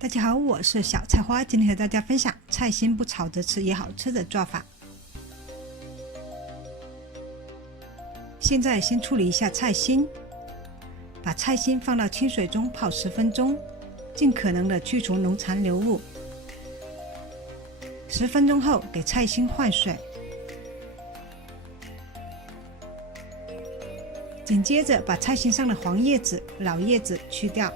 大家好，我是小菜花，今天和大家分享菜心不炒着吃也好吃的做法。现在先处理一下菜心，把菜心放到清水中泡10分钟，尽可能的去除浓残留物。10分钟后给菜心换水，紧接着把菜心上的黄叶子、老叶子去掉。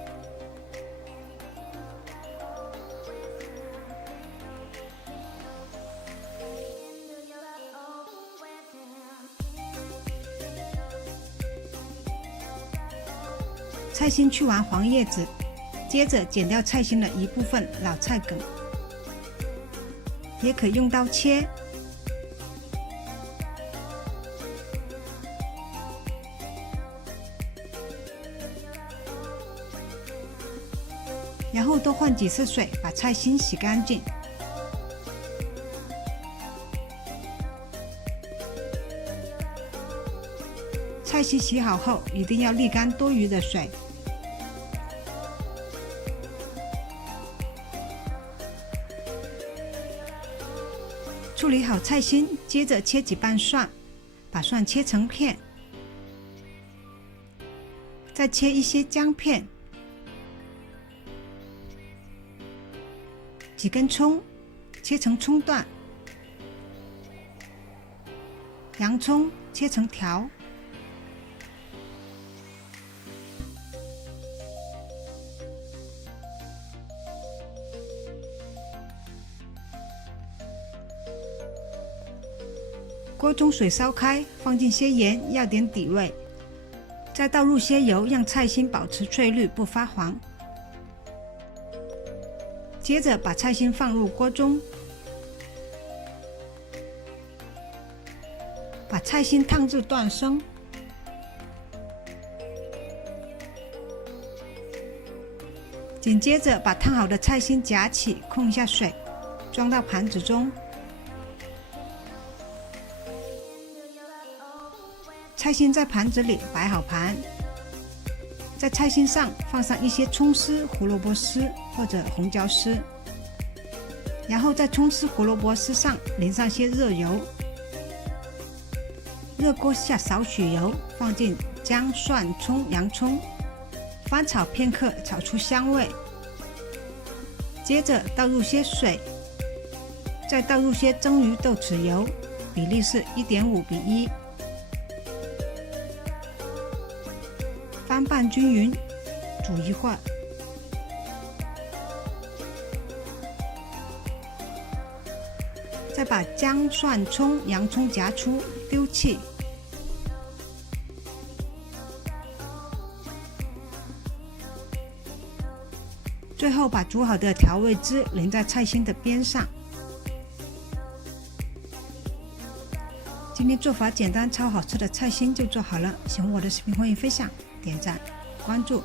菜心去完黄叶子，接着剪掉菜心的一部分老菜梗，也可用刀切。然后多换几次水，把菜心洗干净。菜心洗好后，一定要沥干多余的水。处理好菜心，接着切几瓣蒜，把蒜切成片，再切一些姜片，几根葱，切成葱段，洋葱切成条，锅中水烧开，放进些盐，要点底味，再倒入些油，让菜心保持翠绿不发黄。接着把菜心放入锅中，把菜心烫至断生，紧接着把烫好的菜心夹起，控一下水，装到盘子中。菜心在盘子里摆好盘，在菜心上放上一些葱丝、胡萝卜丝或者红椒丝，然后在葱丝、胡萝卜丝上淋上些热油。热锅下少许油，放进姜、蒜、葱、洋葱，翻炒片刻，炒出香味。接着倒入些水，再倒入些蒸鱼豆豉油，比例是1.5:1。翻拌均匀，煮一会儿。再把姜、蒜、葱、洋葱夹出，丢弃。最后把煮好的调味汁淋在菜心的边上。今天做法简单，超好吃的菜心就做好了。喜欢我的视频，欢迎分享、点赞、关注。